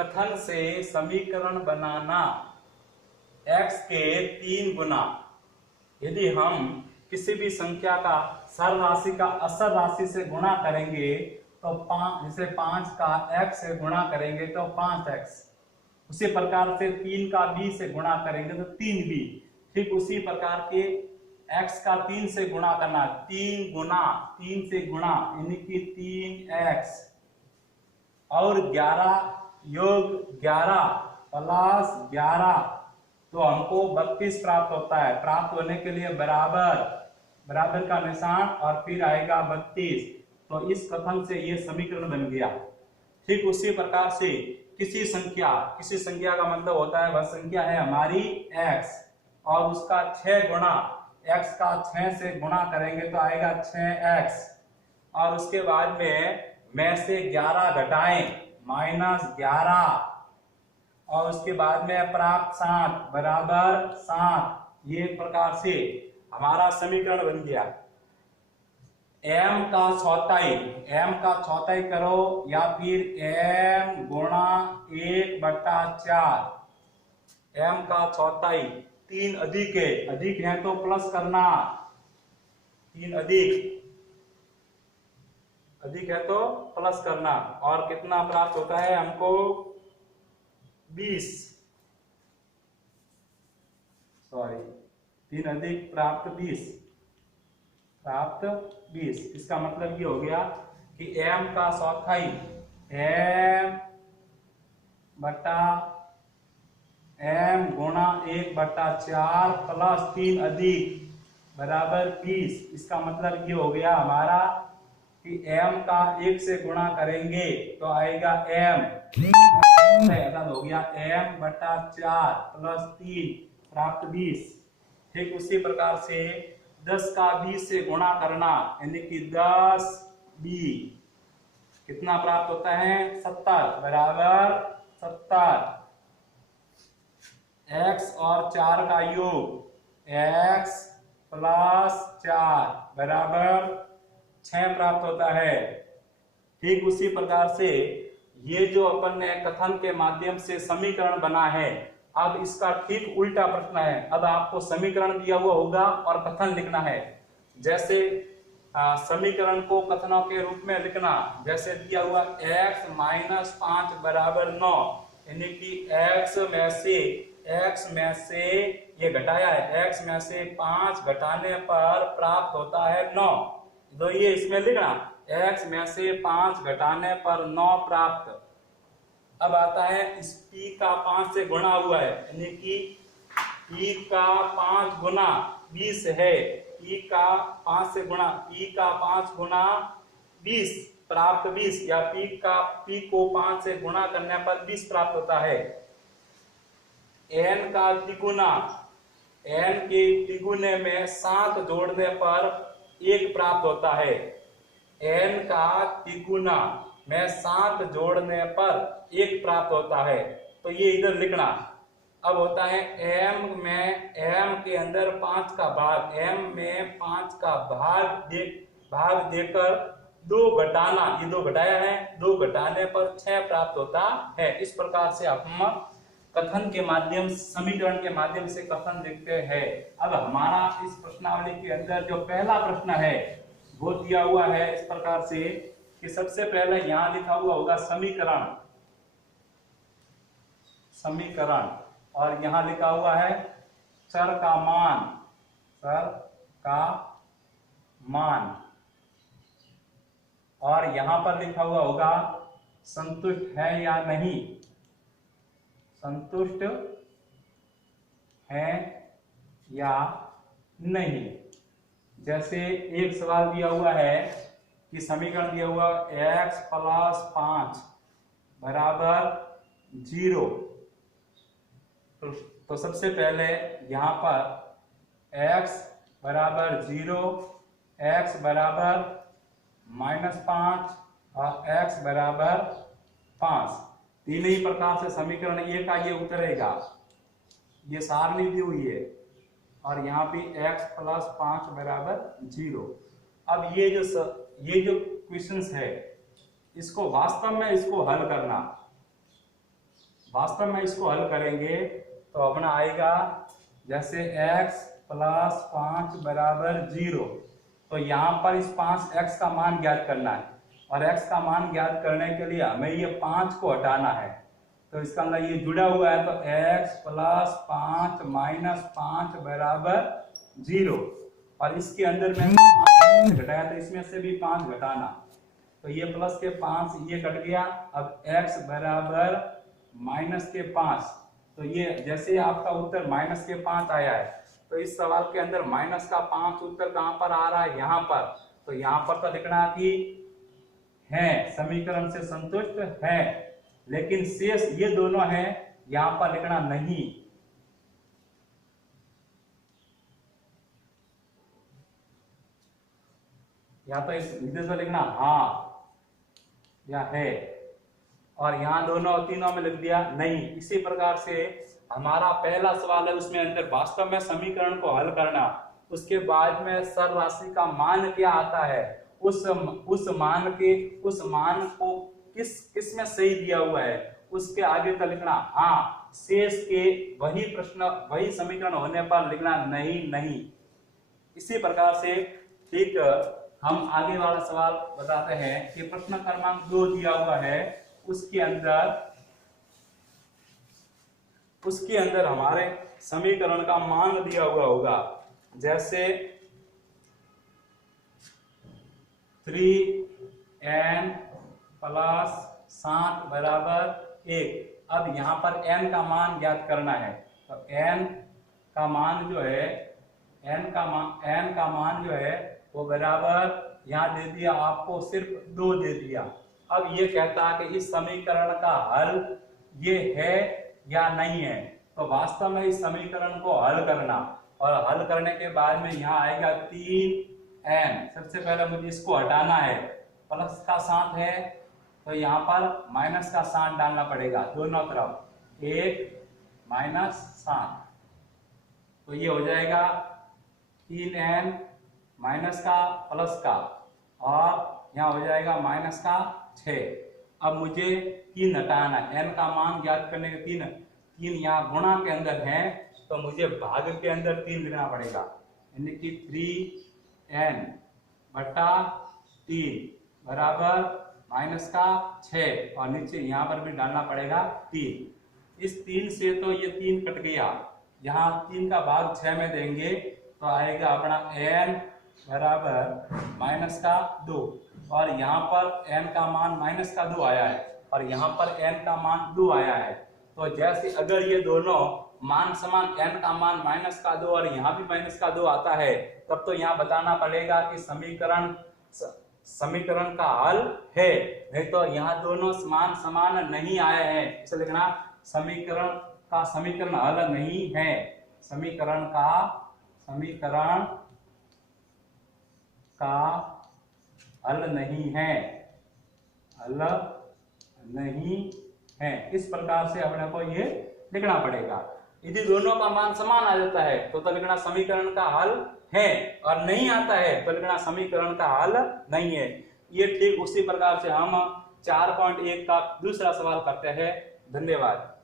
कथन से समीकरण बनाना x के 3 गुना। यदि हम किसी भी संख्या का सर राशि का असर राशि से गुणा करेंगे तो 5, जैसे 5 का x से गुणा करेंगे तो 5x, उसी प्रकार से 3 का b से गुणा करेंगे तो 3b। ठीक उसी प्रकार के x का 3 से गुणा करना, 3 गुना 3 से गुणा यानी कि 3x, और 11 योग 11 प्लस 11 तो हमको 32 प्राप्त होता है। प्राप्त होने के लिए बराबर का निशान और फिर आएगा 32। तो इस कथन से ये समीकरण बन गया। ठीक उसी प्रकार से किसी संख्या का मतलब होता है वह संख्या है हमारी x, और उसका 6 गुना, x का 6 से गुणा करेंगे तो आएगा 6x, और उसके बाद में से 11 घटाएं -11, और उसके बाद में प्राप्त 7 बराबर 7। ये प्रकार से हमारा समीकरण बन गया। m का चौथाई करो या फिर m गुणा 1/4। m का चौथाई, 3 अधिक है तो प्लस करना, 3 अधिक है तो प्लस करना, और कितना प्राप्त होता है हमको 20, 3 अधिक प्राप्त 20। इसका मतलब ये हो गया कि m का चौथाई m गुणा 1/4 प्लस 3 अधिक बराबर 20। इसका मतलब ये हो गया हमारा कि m का 1 से गुणा करेंगे तो आएगा m, हो गया m/4 प्लस 3 प्राप्त 20। ठीक उसी प्रकार से 10 का 20 से गुणा करना यानी कि 10b, कितना प्राप्त होता है 70 बराबर 70। x और 4 का योग x प्लस 4 बराबर 6 प्राप्त होता है। ठीक उसी प्रकार से ये जो अपन ने कथन के माध्यम से समीकरण बना है, अब इसका ठीक उल्टा प्रश्न है। अब आपको समीकरण दिया हुआ होगा और कथन लिखना है। जैसे समीकरण को कथनों के रूप में लिखना, जैसे दिया हुआ x - 5 बराबर 9, यानी कि x में से ये घटाया है, x में से 5 घटाने पर प्राप्त होता है 9। तो ये इसमें लिखना, x में से 5 घटाने पर 9 प्राप्त। अब आता है इस p का 5 से गुणा हुआ है, यानी कि p का 5 गुना 20 है, p का 5 गुना 20 प्राप्त 20, या p को 5 से गुणा करने पर 20 प्राप्त होता है। n का तिगुना, n के तिगुने में 7 जोड़ने पर 1 प्राप्त होता है। n का तिगुना में 7 जोड़ने पर 1 प्राप्त होता है। तो ये इधर लिखना। अब होता है m के अंदर 5 का भाग, m में 5 का भाग देकर 2 घटाना, ये 2 घटाया है, 2 घटाने पर 6 प्राप्त होता है। इस प्रकार से हम कथन के माध्यम, समीकरण के माध्यम से कथन लिखते हैं। अब हमारा इस प्रश्नावली के अंदर जो पहला प्रश्न है वो दिया हुआ है इस प्रकार से कि सबसे पहले यहां लिखा हुआ होगा समीकरण, और यहां लिखा हुआ है चर का मान, और यहां पर लिखा हुआ होगा संतुष्ट है या नहीं, संतुष्ट है या नहीं। जैसे एक सवाल दिया हुआ है कि समीकरण दिया हुआ x प्लस 5 बराबर 0, तो सबसे पहले यहाँ पर x बराबर 0, x बराबर -5 और x बराबर 5, तीन ही प्रकार से समीकरण ए का ये उतरेगा। ये सारणी दी हुई है और यहाँ पे x प्लस 5 बराबर 0। अब ये जो क्वेश्चंस है इसको वास्तव में इसको हल करना, वास्तव में इसको हल करेंगे तो अपना आएगा जैसे x प्लस 5 बराबर 0। तो यहाँ पर इस 5x का मान ज्ञात करना है और x का मान ज्ञात करने के लिए हमें ये 5 को हटाना है। तो इसका अंदर ये जुड़ा हुआ है तो x प्लस 5 माइनस 5 बराबर 0 और इसके अंदर मैंने 5 घटाया तो इसमें से भी 5 घटाना। तो ये प्लस के 5 ये कट गया। अब x बराबर माइनस के 5। तो ये जैसे आपका उत्तर माइनस के 5 आया है तो इस सवाल के अंदर माइनस का 5 उत्तर कहां पर आ रहा है, यहाँ पर। तो यहाँ पर तो लिखना कि है समीकरण से संतुष्ट है, लेकिन शेष ये दोनों हैं यहाँ पर लिखना नहीं। या तो इस विधि से लिखना हाँ या है और यहाँ दोनों तीनों में लिख दिया नहीं। इसी प्रकार से हमारा पहला सवाल है उसमें अंदर वास्तव में समीकरण को हल करना, उसके बाद में सर राशि का मान क्या आता है, उस मान को किस में सही दिया हुआ है, उसके आगे का लिखना हाँ। शेष के वही समीकरण होने पर लिखना नहीं। इसी प्रकार से ठीक हम आगे वाला सवाल बताते हैं कि प्रश्न क्रमांक 2 दिया हुआ है, उसके अंदर हमारे समीकरण का मान दिया हुआ होगा जैसे 3n प्लस 7 बराबर 1। अब यहाँ पर n का मान ज्ञात करना है तो n का मान जो है वो बराबर यहाँ दे दिया आपको सिर्फ 2 दे दिया। अब ये कहता है कि इस समीकरण का हल ये है या नहीं है। तो वास्तव में इस समीकरण को हल करना और हल करने के बाद में यहाँ आएगा 3n। सबसे पहले मुझे इसको हटाना है, प्लस का 7 है तो यहाँ पर माइनस का 7 डालना पड़ेगा दोनों तरफ, 1 माइनस 7। तो ये हो जाएगा 3n माइनस का प्लस का और यहाँ हो जाएगा माइनस का 6। अब मुझे 3 हटाना है, n का मान ज्ञात करने के 3 यहाँ गुणा के अंदर है तो मुझे भाग के अंदर 3 लिखना पड़ेगा, यानी कि 3n बटा 3 बराबर माइनस का 6 और नीचे यहाँ पर भी डालना पड़ेगा 3। इस 3 से तो ये 3 कट गया, यहाँ 3 का भाग 6 में देंगे तो आएगा अपना n बराबर माइनस का 2 और यहाँ पर n का मान माइनस का 2 आया है और यहाँ पर n का मान 2 आया है। तो जैसे अगर ये दोनों मान समान, n का मान माइनस का 2 और यहाँ भी माइनस का 2 आता है, तब तो यहाँ बताना पड़ेगा कि समीकरण का हल है। नहीं तो यहाँ दोनों समान नहीं आए हैं, इसे लिखना समीकरण हल नहीं है। समीकरण का हल नहीं है, इस प्रकार से अपने को ये लिखना पड़ेगा। यदि दोनों का मान समान आ जाता है तो लिखना समीकरण का हल है और नहीं आता है तो लिखना समीकरण का हल नहीं है। ये ठीक उसी प्रकार से हम 4.1 का दूसरा सवाल करते हैं। धन्यवाद।